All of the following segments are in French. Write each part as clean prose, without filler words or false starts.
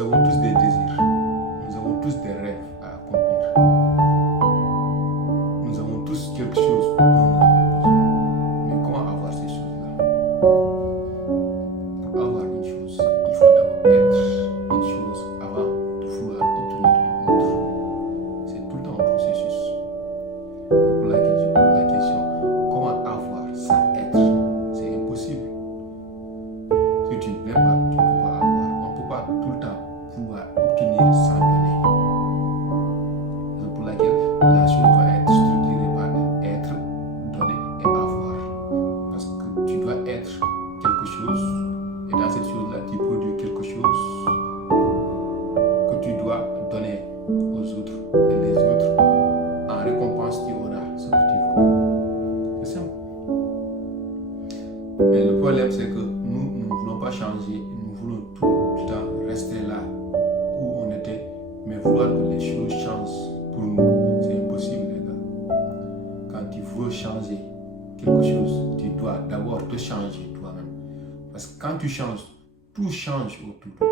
Nous avons tous des désirs. Nous avons tous des rêves à accomplir. Nous avons tous quelque chose dont nous avons besoin. Mais comment avoir ces choses-là? Pour avoir une chose, il faut d'abord être une chose avant de vouloir obtenir une autre. C'est tout le temps un processus. C'est pour laquelle je pose la question, comment avoir sans être? C'est impossible. Si tu n'es pas, tu ne peux pas avoir. On ne peut pas tout le temps pouvoir obtenir sans donner. C'est pour laquelle la chose doit être structurée par être, donner et avoir. Parce que tu dois être quelque chose et dans cette chose-là, tu produis quelque chose que tu dois donner aux autres. Et les autres, en récompense, tu auras ce que tu veux. C'est simple. Mais le problème, c'est que nous ne voulons pas changer. Nous voulons tout le temps rester là où on était. Mais vouloir que les choses changent pour nous, c'est impossible, les gars. Quand tu veux changer quelque chose, tu dois d'abord te changer toi-même. Parce que quand tu changes, tout change autour de toi.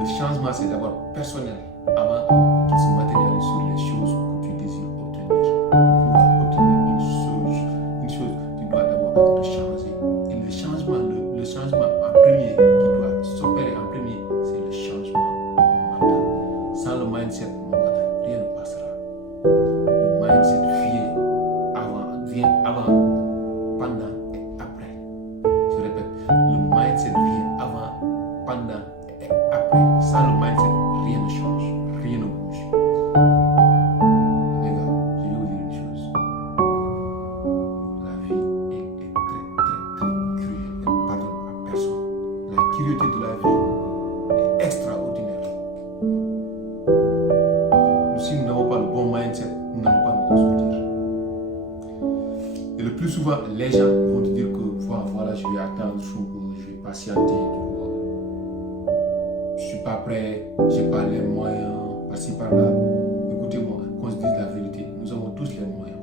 Le changement, c'est d'abord personnel avant qu'il se matérialise sur les choses que tu désires obtenir. Pour pouvoir obtenir une chose, tu dois d'abord te changer. Et le changement en premier qui doit s'opérer en premier, c'est le changement mental. Sans le mindset, mon gars, rien ne passera. Le mindset vient avant, pendant et après. Je répète, le mindset vient avant, pendant et après. Sans le mindset, rien ne change, rien ne bouge. Les gars, je vais vous dire une chose. La vie est très cruelle. Elle ne pardonne à personne. La cruauté de la vie est extraordinaire. Si nous n'avons pas le bon mindset, nous n'allons pas nous en sortir. Et le plus souvent, les gens vont te dire que voilà, je vais attendre, je vais patienter, tu vois. Je suis pas prêt, j'ai pas les moyens, par-ci par-là. Écoutez-moi, qu'on se dise la vérité, nous avons tous les moyens.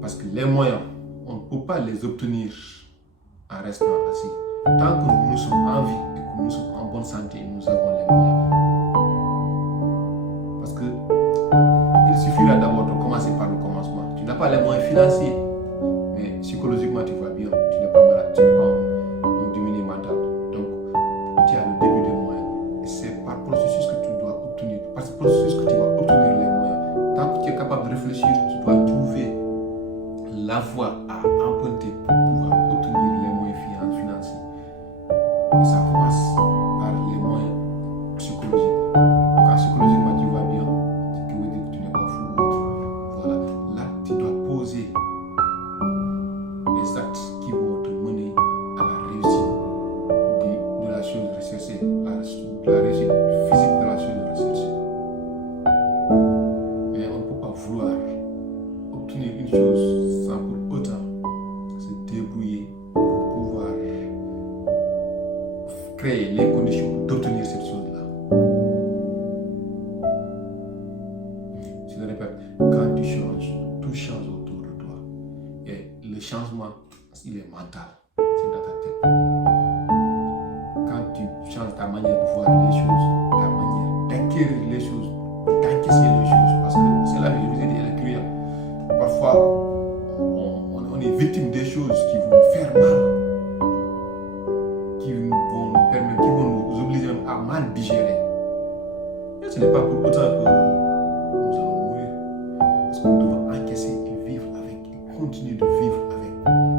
Parce que les moyens, on ne peut pas les obtenir en restant assis. Tant que nous sommes en vie et que nous sommes en bonne santé, nous avons les moyens. Parce que il suffira d'abord de commencer par le commencement. Tu n'as pas les moyens financiers, mais psychologiquement tu vas bien, tu n'es pas malade, tu n'es pas un diminué mental. Donc tu as le début des moyens. Et c'est par processus que tu dois obtenir. Par ce processus que tu vas obtenir les moyens. Tant que tu es capable de réfléchir, tu dois trouver la voie à emprunter pour pouvoir obtenir les moyens financiers. Et ça commence par les moyens psychologiques. Quand psychologiquement tu vas bien, ce qui veut dire que tu n'es pas fou. Voilà, là tu dois poser des actes qui vont te mener à la réussite de la chose recherchée, la réussite physique de la chose recherchée. Mais on ne peut pas vouloir obtenir une chose sans pour autant se débrouiller pour pouvoir créer les conditions d'obtenir cette chose-là. Je le répète, quand tu changes, tout change autour de toi. Et le changement, il est mental, c'est dans ta tête. Quand tu changes ta manière de voir les choses, ta manière d'acquérir les choses, d'encaisser les choses, parce que c'est la vie, je vous ai dit, elle est cruelle. Parfois, on est victime des choses qui vont nous faire mal, qui vont nous permettre, qui vont nous obliger même à mal digérer. Et ce n'est pas pour autant que nous allons mourir, parce que nous devons encaisser et vivre avec, et continuer de vivre avec.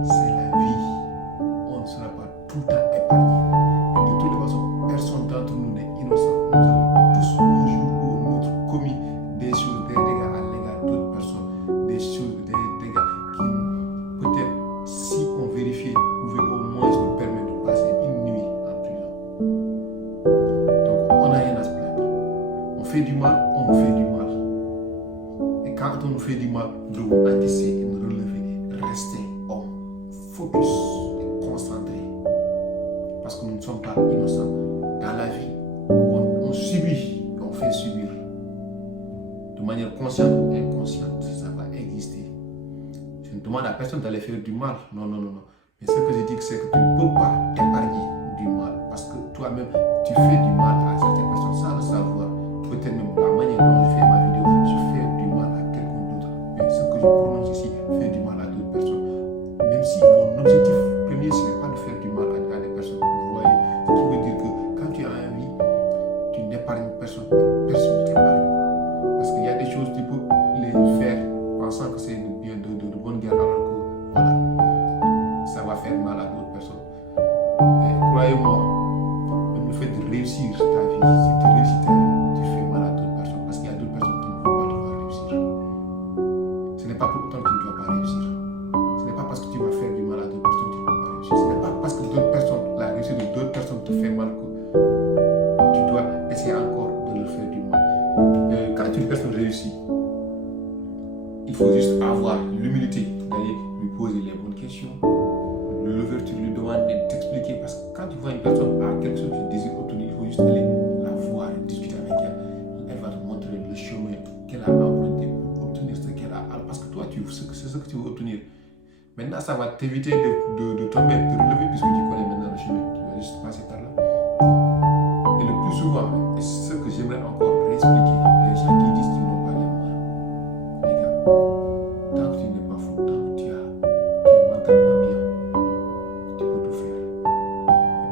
C'est la vie. On ne sera pas tout le temps épargné. Et de toutes les façons, personne d'entre nous n'est innocent. Nous avons tous un jour ou un autre commis des choses, des dégâts à l'égard d'autres personnes, des choses, des dégâts qui, peut-être, si on vérifiait, pouvaient au moins nous permettre de passer une nuit en prison. Donc, on n'a rien à se plaindre. On fait du mal, on nous fait du mal. Et quand on nous fait du mal, nous devons encaisser et nous relever, rester homme, focus et concentré. Parce que nous ne sommes pas innocents. Dans la vie, on subit, on fait subir. De manière consciente ou inconsciente, ça va exister. Je ne demande à personne d'aller faire du mal. Non. Mais ce que je dis, c'est que tu ne peux pas t'épargner du mal. tu fais du mal à certaines personnes sans le savoir, peut-être même la manière dont je fais ma vidéo, je fais du mal à quelqu'un d'autre. Mais ce que je prononce ici fait du mal à d'autres personnes. Même si mon objectif premier, ce n'est pas de faire du mal à des personnes. Vous voyez, ce qui veut dire que quand tu as envie, tu n'épargnes personne, personne ne t'épargne. Parce qu'il y a des choses, tu peux les faire pensant que c'est de bonne guerre, alors que voilà, ça va faire mal à d'autres personnes. Et croyez-moi, même le fait de réussir ta vie, si tu réussis ta vie, tu fais mal à d'autres personnes. Parce qu'il y a d'autres personnes qui ne vont pas devoir réussir. Ce n'est pas pour autant que tu ne dois pas réussir. Ce n'est pas parce que tu vas faire du mal à d'autres personnes que tu ne dois pas réussir. Ce n'est pas parce que d'autres personnes, la réussite de d'autres personnes te fait mal que tu dois essayer encore de leur faire du mal. Quand une personne réussit, il faut juste avoir l'humilité d'aller lui poser les bonnes questions, l'ouverture, lui demander de t'expliquer. Parce que quand tu vois une personne à quelque chose que tu désires obtenir, il faut juste aller la voir, discuter avec elle. Elle va te montrer le chemin qu'elle a emprunté pour obtenir ce qu'elle a. Parce que toi, c'est ce que tu veux obtenir. Maintenant, ça va t'éviter de tomber, de relever, puisque tu connais maintenant le chemin. Tu vas juste passer par là. Et le plus souvent, et c'est ce que j'aimerais encore réexpliquer, les gens qui disent qu'ils n'ont pas les moyens. Les gars, tant que tu n'es pas fou, tant que tu es mentalement bien, tu peux tout faire.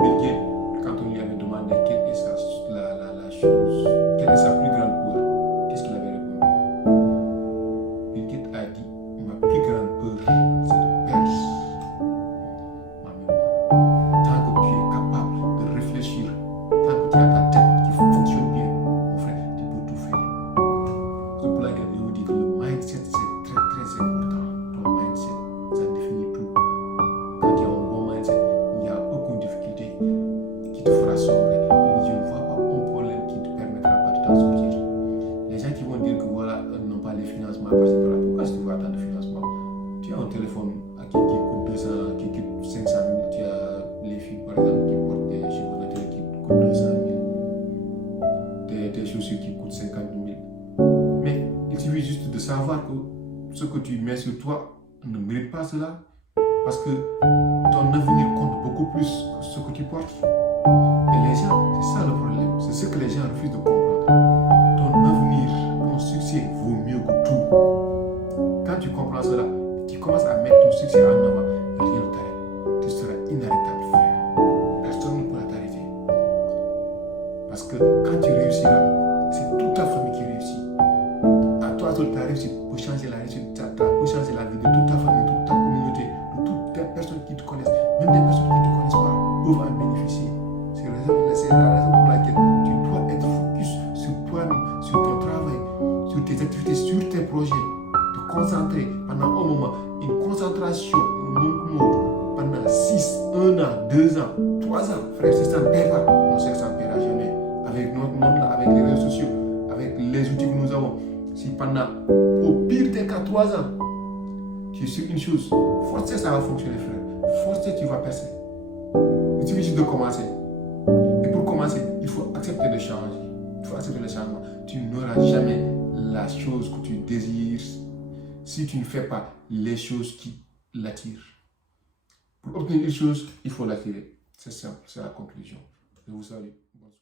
Bill Gates, quand on lui avait demandé quelle est sa plus grande peur, qu'est-ce qu'il avait répondu? Bill Gates a dit, ma plus grande peur, c'est de perdre ma mémoire. Tant que tu es capable de réfléchir, tant que tu as ta tête qui fonctionne bien, mon frère, tu peux tout faire. C'est pour laquelle je vous dis que le mindset, c'est très très important. Ton mindset, ça définit tout. Quand tu as un bon mindset, il n'y a aucune difficulté qui te fera sombrer. Je ne vois pas un problème qui te permettra pas de t'en sortir. Les gens qui vont dire que voilà, n'ont pas les financements, parce que pourquoi est-ce que tu veux attendre de financement? Tu as un téléphone qui coûte 200, qui coûte 500 000, tu as les filles par exemple qui portent des cheveux naturels qui coûtent 200 000, des chaussures qui coûtent 50 000. Mais il suffit juste de savoir que ce que tu mets sur toi ne mérite pas cela, parce que ton avenir compte beaucoup plus que ce que tu portes. Et les gens, c'est ça le problème, c'est ce que les gens refusent de comprendre. Ton avenir, ton succès vaut mieux que tout. Quand tu comprends cela, tu commences à mettre ton succès en avant, rien ne t'arrête. Tu seras inarrêtable, frère. Personne ne pourra t'arrêter. Parce que quand tu réussiras, c'est toute ta famille qui réussit. À toi, ta réussite peut changer la réussite, peut changer la vie de toute ta famille, de toute ta communauté, de toutes les personnes qui te connaissent. Même des personnes qui ne te connaissent pas peuvent en bénéficier. C'est la raison pour laquelle tu dois être focus sur toi-même, sur ton travail, sur tes activités, sur tes projets. Te concentrer pendant un moment, une concentration, pendant 6, 1 an, 2 ans, 3 ans. Frère, si ça ne paie pas, on sait que ça ne paiera jamais. Avec notre monde là, avec les réseaux sociaux, avec les outils que nous avons, si pendant, au pire des cas, 3 ans, tu es sur une chose, forcément ça va fonctionner, frère. Forcément tu vas percer. Il suffit juste de commencer. Et pour commencer, il faut accepter de changer. Il faut accepter le changement. Tu n'auras jamais la chose que tu désires si tu ne fais pas les choses qui l'attirent. Pour obtenir une chose, il faut l'attirer. C'est simple, c'est la conclusion. Je vous salue. Bonsoir.